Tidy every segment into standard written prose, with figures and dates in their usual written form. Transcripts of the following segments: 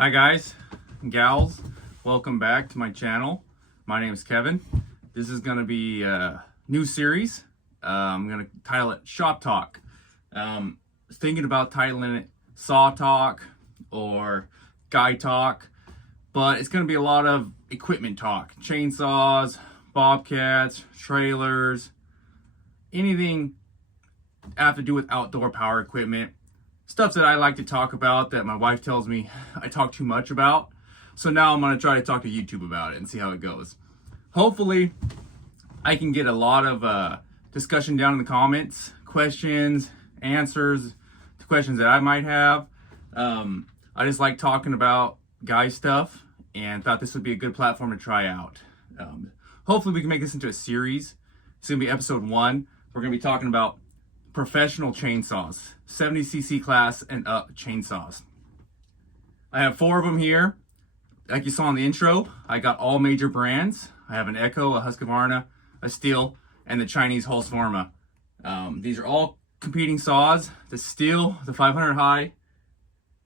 Hi guys and gals, welcome back to my channel. My name is Kevin. This is going to be a new series. I'm going to title it Shop Talk. Was thinking about titling it Saw Talk or Guy Talk, but it's going to be a lot of equipment talk. Chainsaws, bobcats, trailers, anything have to do with outdoor power equipment. Stuff that I like to talk about that my wife tells me I talk too much about. So now I'm going to try to talk to YouTube about it and see how it goes. Hopefully, I can get a lot of discussion down in the comments, questions, answers to questions that I might have. I just like talking about guy stuff and thought this would be a good platform to try out. Hopefully, we can make this into a series. It's going to be episode 1. We're going to be talking about professional chainsaws, 70cc class and up chainsaws. I have 4 of them here. Like you saw in the intro, I got all major brands. I have an Echo, a Husqvarna, a Stihl, and the Chinese husqvarna. These are all competing saws. The Stihl, the 500 high,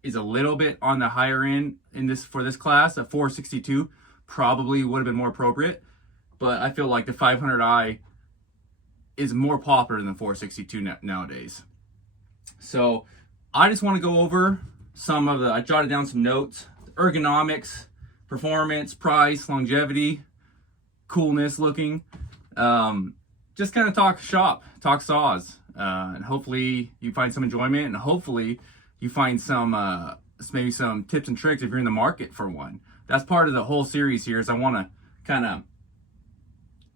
is a little bit on the higher end for this class. A 462 probably would have been more appropriate, but I feel like the 500i is more popular than the 462 nowadays. So I just want to go over I jotted down some notes: ergonomics, performance, price, longevity, coolness looking. Just kind of talk saws, and hopefully you find some enjoyment, and hopefully you find some maybe some tips and tricks if you're in the market for one. That's part of the whole series here, is I want to kind of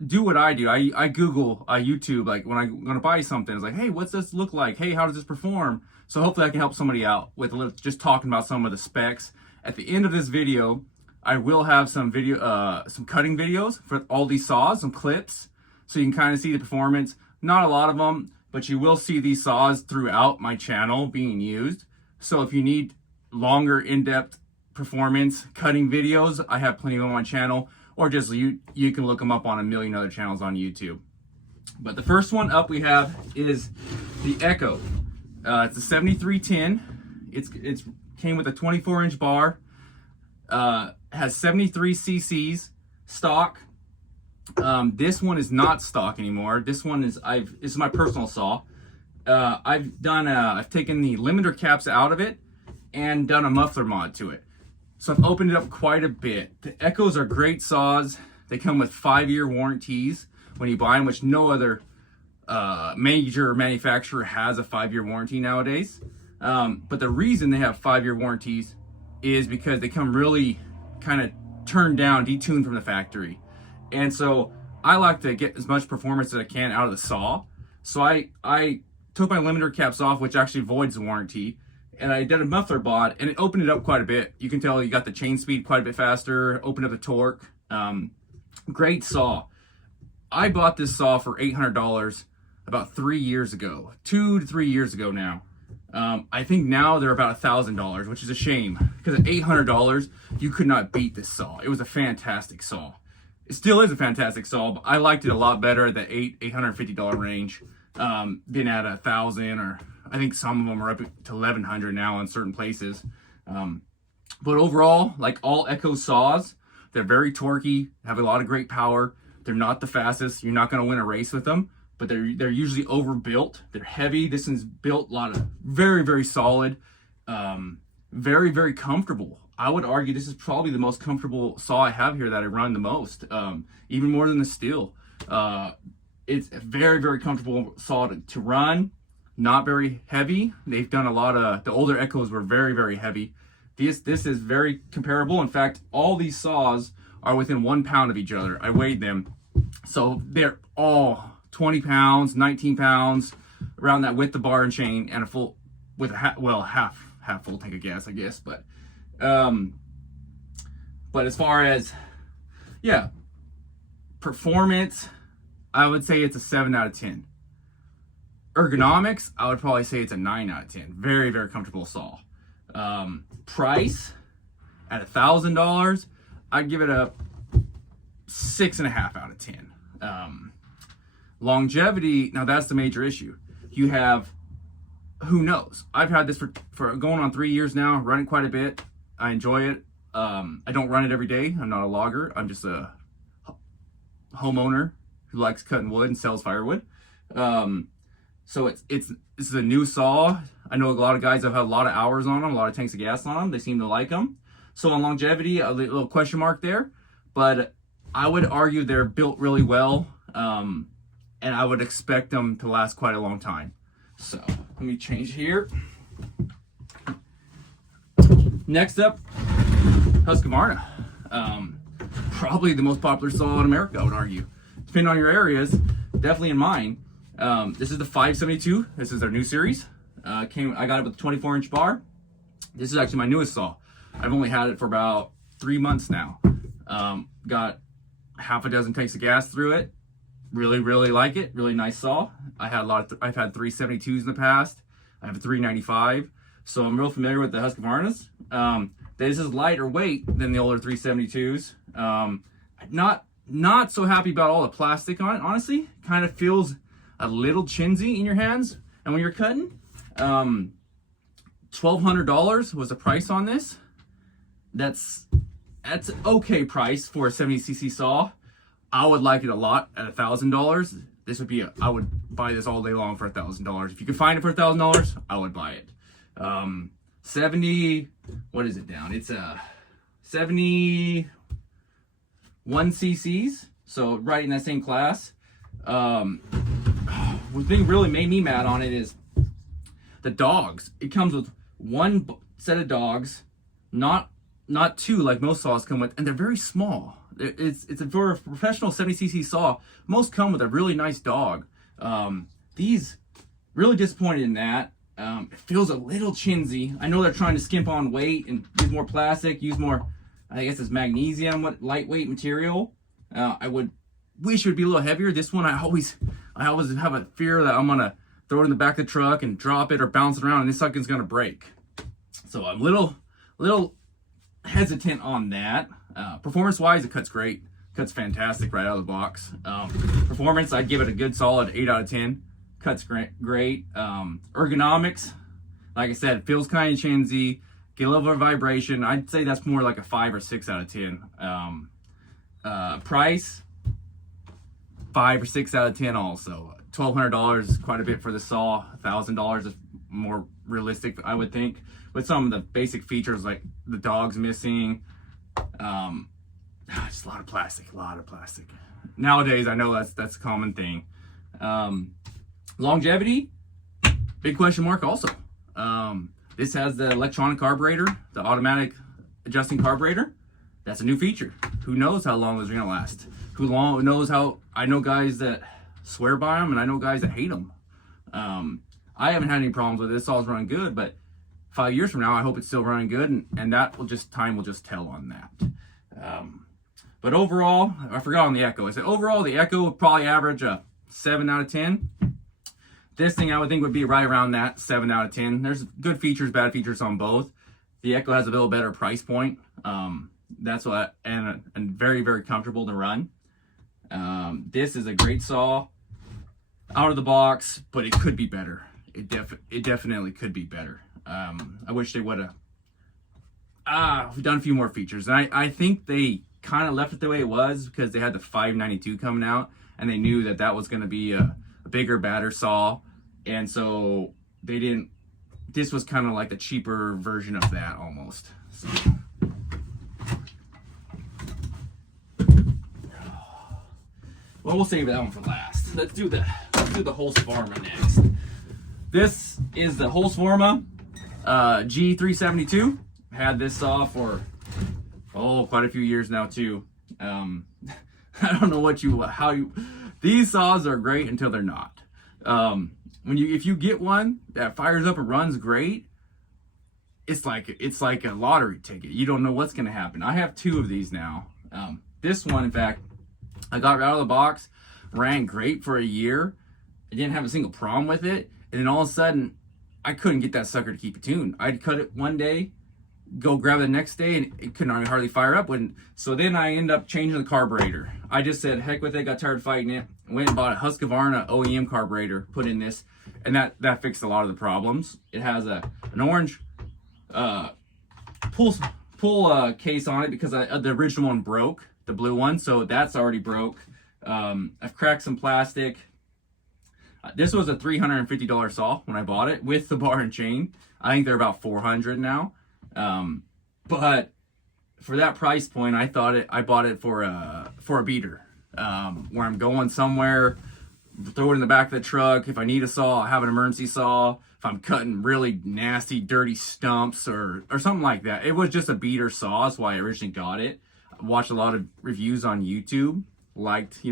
do what I do. I Google, YouTube, like when I'm going to buy something, it's like, hey, what's this look like? Hey, how does this perform? So hopefully I can help somebody out with just talking about some of the specs. At the end of this video, I will have some cutting videos for all these saws, some clips, so you can kind of see the performance. Not a lot of them, but you will see these saws throughout my channel being used. So if you need longer, in-depth performance cutting videos, I have plenty on my channel. Or just you can look them up on a million other channels on YouTube. But the first one up we have is the Echo. It's a 7310. It's came with a 24-inch bar. Has 73 cc's stock. This one is not stock anymore. This one is this is my personal saw. I've taken the limiter caps out of it and done a muffler mod to it. So I've opened it up quite a bit. The Echoes are great saws. They come with 5-year warranties when you buy them, which no other major manufacturer has a 5-year warranty nowadays. But the reason they have 5-year warranties is because they come really kind of turned down, detuned from the factory. And so I like to get as much performance as I can out of the saw. So I took my limiter caps off, which actually voids the warranty. And I did a muffler mod, and it opened it up quite a bit. You can tell you got the chain speed quite a bit faster, opened up the torque. Great saw. I bought this saw for $800 about 3 years ago, 2 to 3 years ago now. I think now they're about $1,000, which is a shame, because at $800, you could not beat this saw. It was a fantastic saw. It still is a fantastic saw, but I liked it a lot better at the $850 range, being at $1,000, or I think some of them are up to $1,100 now in certain places. But overall, like all Echo saws, they're very torquey, have a lot of great power. They're not the fastest. You're not going to win a race with them, but they're usually overbuilt. They're heavy. This one's built a lot of very, very solid, very, very comfortable. I would argue this is probably the most comfortable saw I have here that I run the most, even more than the Stihl. It's a very, very comfortable saw to run. Not very heavy. They've done a lot of, the older Echoes were very, very heavy. This is very comparable. In fact, all these saws are within 1 pound of each other. I weighed them. So they're all 20 pounds, 19 pounds, around that with the bar and chain, and half full tank of gas, I guess. But as far as, performance, I would say it's a 7 out of 10. Ergonomics, I would probably say it's a 9 out of 10. Very, very comfortable saw. Price, at $1,000, I'd give it a 6.5 out of 10. Longevity, now that's the major issue. You have, who knows? I've had this for going on 3 years now, running quite a bit. I enjoy it. I don't run it every day. I'm not a logger. I'm just a homeowner who likes cutting wood and sells firewood. So it's a new saw. I know a lot of guys have had a lot of hours on them, a lot of tanks of gas on them. They seem to like them. So on longevity, a little question mark there, but I would argue they're built really well, and I would expect them to last quite a long time. So let me change here. Next up, Husqvarna. Probably the most popular saw in America, I would argue. Depending on your areas, definitely in mine. This is the 572. This is their new series. I got it with a 24-inch bar. This is actually my newest saw. I've only had it for about 3 months now. Got half a dozen tanks of gas through it. Really, really like it. Really nice saw. I've had 372s in the past. I have a 395. So I'm real familiar with the Husqvarnas. This is lighter weight than the older 372s. Not so happy about all the plastic on it, honestly. Kind of feels a little chinsy in your hands. And when you're cutting, $1,200 was the price on this. That's an okay price for a 70cc saw. I would like it a lot at $1,000. This would be I would buy this all day long for $1,000. If you could find it for $1,000, I would buy it. 70, what is it down? It's 71 cc's, so right in that same class. The thing really made me mad on it is the dogs. It comes with one set of dogs, not two like most saws come with, and they're very small. It's for a professional 70cc saw. Most come with a really nice dog. These really disappointed in that. It feels a little chinsy. I know they're trying to skimp on weight and use more plastic, use more, I guess it's magnesium, lightweight material. I would wish it would be a little heavier. This one, I always have a fear that I'm gonna throw it in the back of the truck and drop it or bounce it around, and this sucker's gonna break. So I'm a little hesitant on that. Performance-wise, it cuts great. Cuts fantastic right out of the box. Performance, I'd give it a good solid 8 out of 10. Cuts great. Ergonomics, like I said, feels kind of chinsy. Get a little bit of vibration. I'd say that's more like a 5 or 6 out of 10. Price, 5 or 6 out of 10 also. $1,200 is quite a bit for the saw. $1,000 is more realistic, I would think. With some of the basic features like the dogs missing, just a lot of plastic. Nowadays, I know that's a common thing. Longevity, big question mark also. This has the electronic carburetor, the automatic adjusting carburetor. That's a new feature. Who knows how long this is gonna last? Who knows how? I know guys that swear by them, and I know guys that hate them. I haven't had any problems with it. This all's running good, but 5 years from now, I hope it's still running good, and time will just tell on that. But overall, I forgot on the Echo. I said overall, the Echo would probably average a 7 out of 10. This thing I would think would be right around that 7 out of 10. There's good features, bad features on both. The Echo has a little better price point. That's what, and very, very comfortable to run. This is a great saw out of the box, but it could be better. It definitely could be better. I wish they would have done a few more features. And I think they kind of left it the way it was because they had the 592 coming out, and they knew that was going to be a bigger, badder saw. And so they didn't, this was kind of like the cheaper version of that almost. So. Well, we'll save that one for last. Let's do the husqvarna next. This is the husqvarna G372. Had this saw for quite a few years now too. I don't know these saws are great until they're not. If you get one that fires up and runs great, it's like a lottery ticket. You don't know what's gonna happen. I have 2 of these now. This one, in fact, I got it out of the box, ran great for a year. I didn't have a single problem with it, and then all of a sudden, I couldn't get that sucker to keep a tune. I'd cut it one day, go grab it the next day, and it couldn't hardly fire up. So then I ended up changing the carburetor. I just said, heck with it, got tired of fighting it, went and bought a Husqvarna OEM carburetor, put in this, and that fixed a lot of the problems. It has an orange pull case on it because the original one broke, the blue one, so that's already broke. I've cracked some plastic. This was a $350 saw when I bought it with the bar and chain. I think they're about $400 now. But for that price point, I bought it for a beater. Where I'm going somewhere, throw it in the back of the truck. If I need a saw, I have an emergency saw. If I'm cutting really nasty, dirty stumps or something like that. It was just a beater saw. That's why I originally got it. I watched a lot of reviews on YouTube.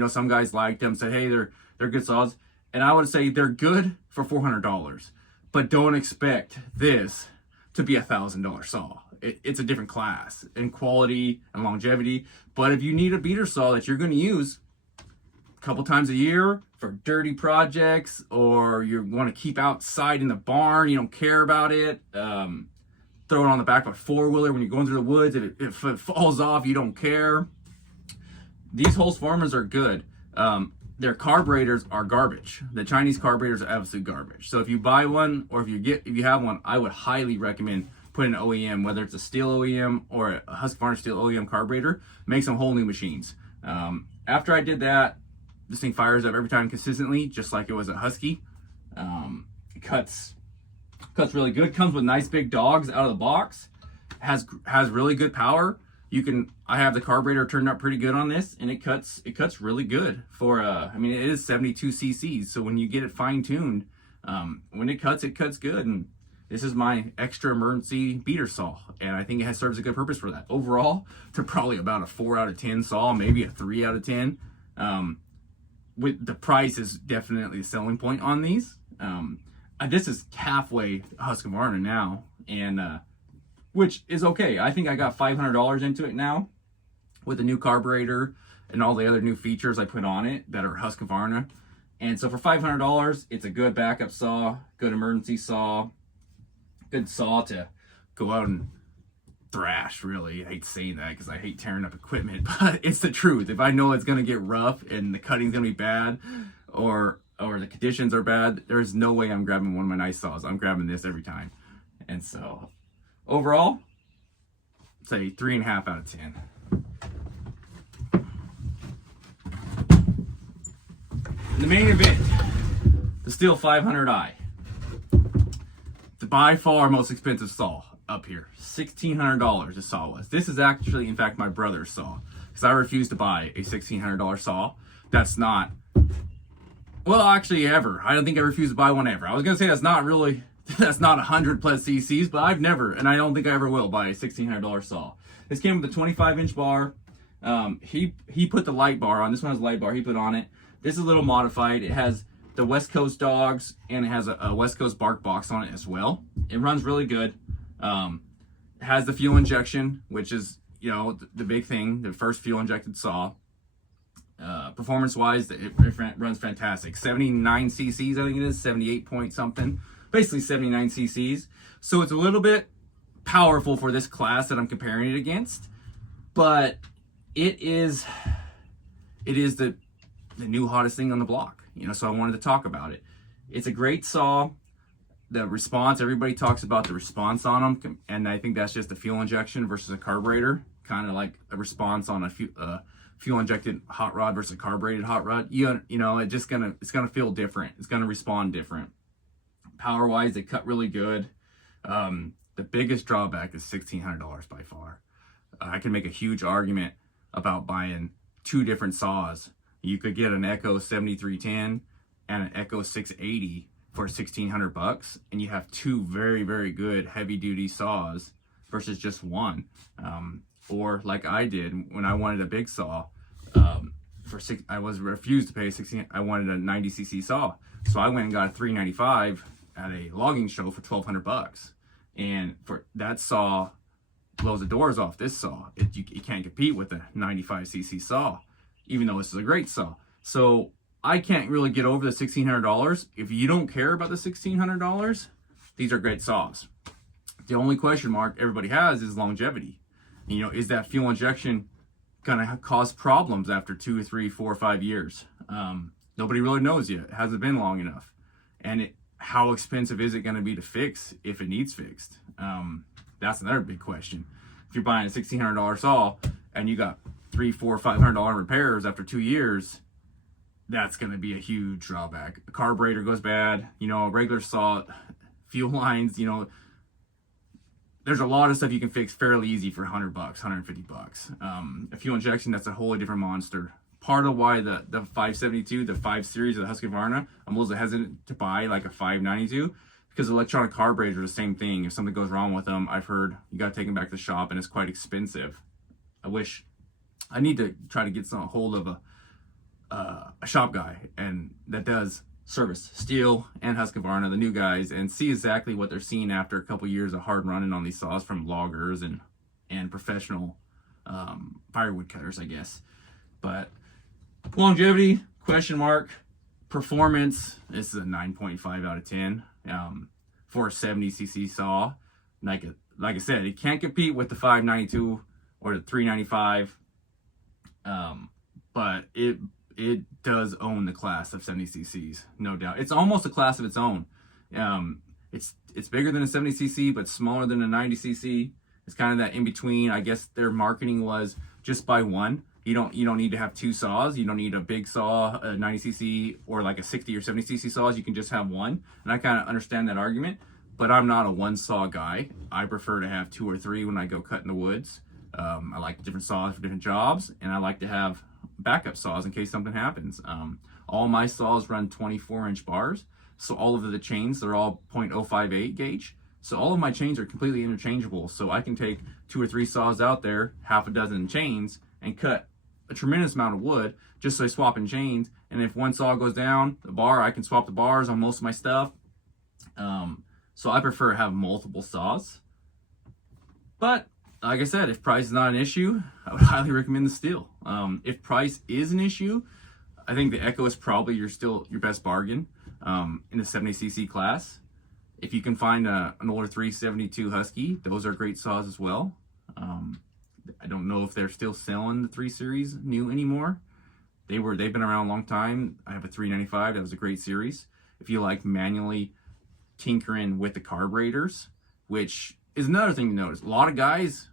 Some guys liked them, said, hey, they're good saws. And I would say they're good for $400. But don't expect this to be $1,000 saw. It's a different class in quality and longevity. But if you need a beater saw that you're going to use a couple times a year for dirty projects, or you want to keep outside in the barn, you don't care about it, throw it on the back of a four-wheeler when you're going through the woods. If it falls off, you don't care. These Husqvarnas are good. Their carburetors are garbage. The Chinese carburetors are absolute garbage. So if you buy one, or if you have one, I would highly recommend putting an OEM, whether it's a Stihl OEM or a Husqvarna Stihl OEM carburetor. Make some whole new machines. After I did that, this thing fires up every time consistently, just like it was a Husky. It cuts really good. Comes with nice big dogs out of the box. Has really good power. I have the carburetor turned up pretty good on this, and it cuts really good for it is 72 cc's. So when you get it fine tuned, when it cuts good. And this is my extra emergency beater saw, and I think it serves a good purpose for that. Overall, to probably about a 4 out of 10 saw, maybe a 3 out of 10. With the price is definitely the selling point on these. This is halfway Husqvarna now, and which is okay. I think I got $500 into it now with the new carburetor and all the other new features I put on it that are Husqvarna. And so for $500, it's a good backup saw, good emergency saw, good saw to go out and thrash, really. I hate saying that because I hate tearing up equipment, but it's the truth. If I know it's going to get rough and the cutting's going to be bad, or the conditions are bad, there's no way I'm grabbing one of my nice saws. I'm grabbing this every time. And so overall, say 3.5 out of 10. The main event, the Stihl 500i. The by far most expensive saw up here. $1,600 this saw was. This is actually, in fact, my brother's saw, because I refused to buy a $1,600 saw. That's not, well, actually ever. I don't think I refused to buy one ever. I was going to say that's not 100 plus cc's, but I've never, and I don't think I ever will, buy a $1,600 saw. This came with a 25-inch bar. He put the light bar on. This one has a light bar he put on it. This is a little modified. It has the West Coast dogs, and it has a West Coast bark box on it as well. It runs really good. It has the fuel injection, which is, the big thing, the first fuel injected saw. Performance-wise, it runs fantastic. 79 cc's, I think it is, 78 point something. Basically 79 cc's. So it's a little bit powerful for this class that I'm comparing it against, but it is the new hottest thing on the block, so I wanted to talk about it. It's a great saw. The response, everybody talks about the response on them, and I think that's just a fuel injection versus a carburetor, kind of like a response on a fuel injected hot rod versus a carbureted hot rod. It's gonna feel different. It's gonna respond different. Power wise, they cut really good. The biggest drawback is $1,600 by far. I can make a huge argument about buying two different saws. You could get an Echo 7310 and an Echo 680 for $1,600, and you have two very, very good heavy duty saws versus just one. Or like I did when I wanted a big saw, I was refused to pay I wanted a 90 cc saw, so I went and got a 395 at a logging show for $1,200, and for that saw blows the doors off this saw. You can't compete with a 95 cc saw, even though this is a great saw. So I can't really get over the $1,600. If you don't care about the $1,600, these are great saws. The only question mark everybody has is longevity. Is that fuel injection gonna cause problems after 2, 3, 4, 5 years? Nobody really knows yet. It hasn't been long enough. And how expensive is it gonna be to fix if it needs fixed? That's another big question. if you're buying a $1,600 saw and you got $300, $400, $500 repairs after 2 years, that's going to be a huge drawback. A carburetor goes bad, you know, a regular saw, fuel lines, you know, there's a lot of stuff you can fix fairly easy for $100, $150. A fuel injection, that's a wholly different monster. Part of why the 572, the 5 series of the Husqvarna, I'm a little hesitant to buy like a 592, because electronic carburetors are the same thing. If something goes wrong with them, I've heard you got to take them back to the shop, and it's quite expensive. I need to try to get some hold of a shop guy and that does service Stihl and Husqvarna, the new guys, and see exactly what they're seeing after a couple years of hard running on these saws from loggers and professional firewood cutters, I guess. But longevity, question mark. Performance, this is a 9.5 out of 10 for a 70cc saw. Like I said, it can't compete with the 592 or the 395, but it does own the class of 70cc's, no doubt. It's almost a class of its own. It's bigger than a 70cc, but smaller than a 90cc. It's kind of that in between. I guess their marketing was just buy one. You don't need to have 2 saws. You don't need a big saw, a 90cc, or like a 60 or 70cc saws. You can just have one. And I kind of understand that argument, but I'm not a one saw guy. I prefer to have 2 or 3 when I go cut in the woods. I like different saws for different jobs, and I like to have backup saws in case something happens. All my saws run 24-inch bars, so all of the chains, they're all .058 gauge. So all of my chains are completely interchangeable. So I can take 2 or 3 saws out there, half a dozen chains, and cut a tremendous amount of wood just by swapping chains. And if one saw goes down, the bar, I can swap the bars on most of my stuff. So I prefer to have multiple saws. But like I said, if price is not an issue, I would highly recommend the Stihl. If price is an issue, I think the Echo is probably your best bargain in the 70cc class. If you can find an older 372 Husky, those are great saws as well. I don't know if they're still selling the 3 Series new anymore. They've been around a long time. I have a 395. That was a great series. If you like manually tinkering with the carburetors, which is another thing to notice. A lot of guys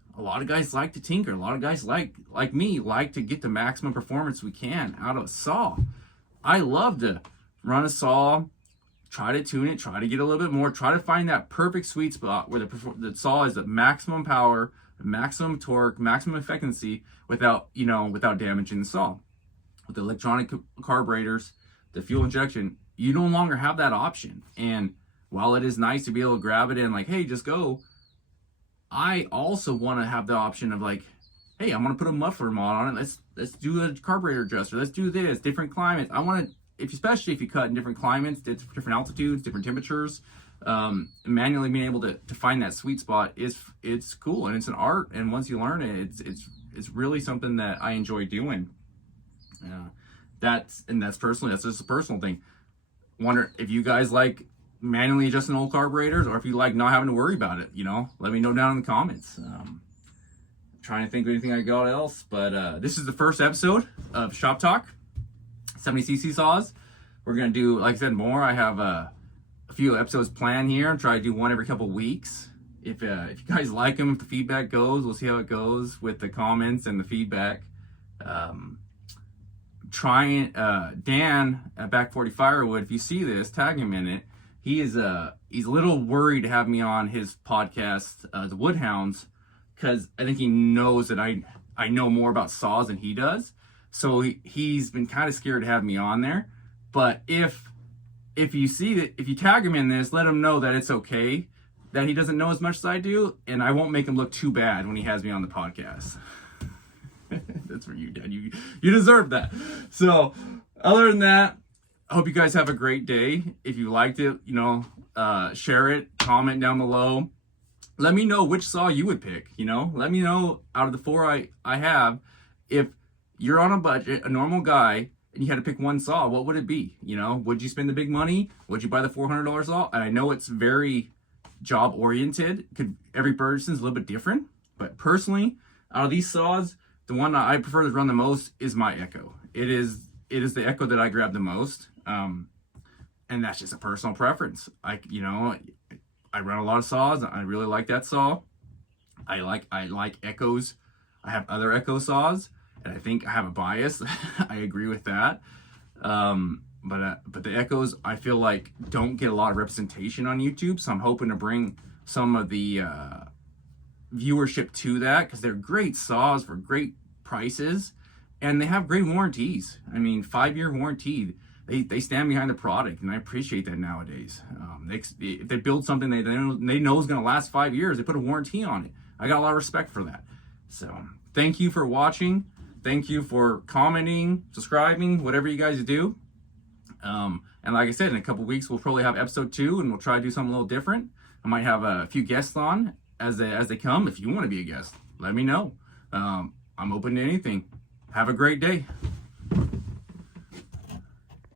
like to tinker. A lot of guys like me like to get the maximum performance we can out of a saw. I love to run a saw, try to tune it, try to get a little bit more, try to find that perfect sweet spot where the saw is the maximum power, maximum torque, maximum efficiency without damaging the saw. With the electronic carburetors, the fuel injection, you no longer have that option. And while it is nice to be able to grab it and like, hey, just go, I also want to have the option of like, hey, I'm going to put a muffler mod on it. Let's do a carburetor adjuster. Let's do this, different climates. I want to, especially if you cut in different climates, different altitudes, different temperatures, manually being able to find that sweet spot it's cool, and it's an art. And once you learn it, it's really something that I enjoy doing. That's just a personal thing. Wonder if you guys like manually adjusting old carburetors, or if you like not having to worry about it. Let me know down in the comments. Trying to think of anything I got else, but this is the first episode of Shop Talk 70cc saws. We're gonna do, like I said, more. I have a few episodes planned here and try to do one every couple weeks. If you guys like them, if the feedback goes, we'll see how it goes with the comments and the feedback. Dan at Back 40 Firewood, if you see this, tag him in it. He's a little worried to have me on his podcast, the Woodhounds, because I think he knows that I know more about saws than he does. So he's been kind of scared to have me on there. But if you see that, if you tag him in this, let him know that it's okay, that he doesn't know as much as I do, and I won't make him look too bad when he has me on the podcast. That's for you, Dad. You deserve that. So other than that, I hope you guys have a great day. If you liked it, share it, comment down below. Let me know which saw you would pick. Let me know out of the 4 I have, if you're on a budget, a normal guy, and you had to pick one saw, what would it be? Would you spend the big money? Would you buy the $400 saw? And I know it's very job oriented. Every person's a little bit different, but personally, out of these saws, the one I prefer to run the most is my Echo. It is the Echo that I grab the most, and that's just a personal preference. I run a lot of saws. I really like that saw. I like Echoes. I have other Echo saws, and I think I have a bias. I agree with that. But the Echoes, I feel like, don't get a lot of representation on YouTube, so I'm hoping to bring some of the viewership to that, because they're great saws for great prices, and they have great warranties. I mean, 5-year warranty. They stand behind the product, and I appreciate that nowadays. If they build something they know is going to last 5 years, they put a warranty on it. I got a lot of respect for that. So thank you for watching. Thank you for commenting, subscribing, whatever you guys do. And like I said, in a couple weeks, we'll probably have episode 2, and we'll try to do something a little different. I might have a few guests on as they come. If you want to be a guest, let me know. I'm open to anything. Have a great day.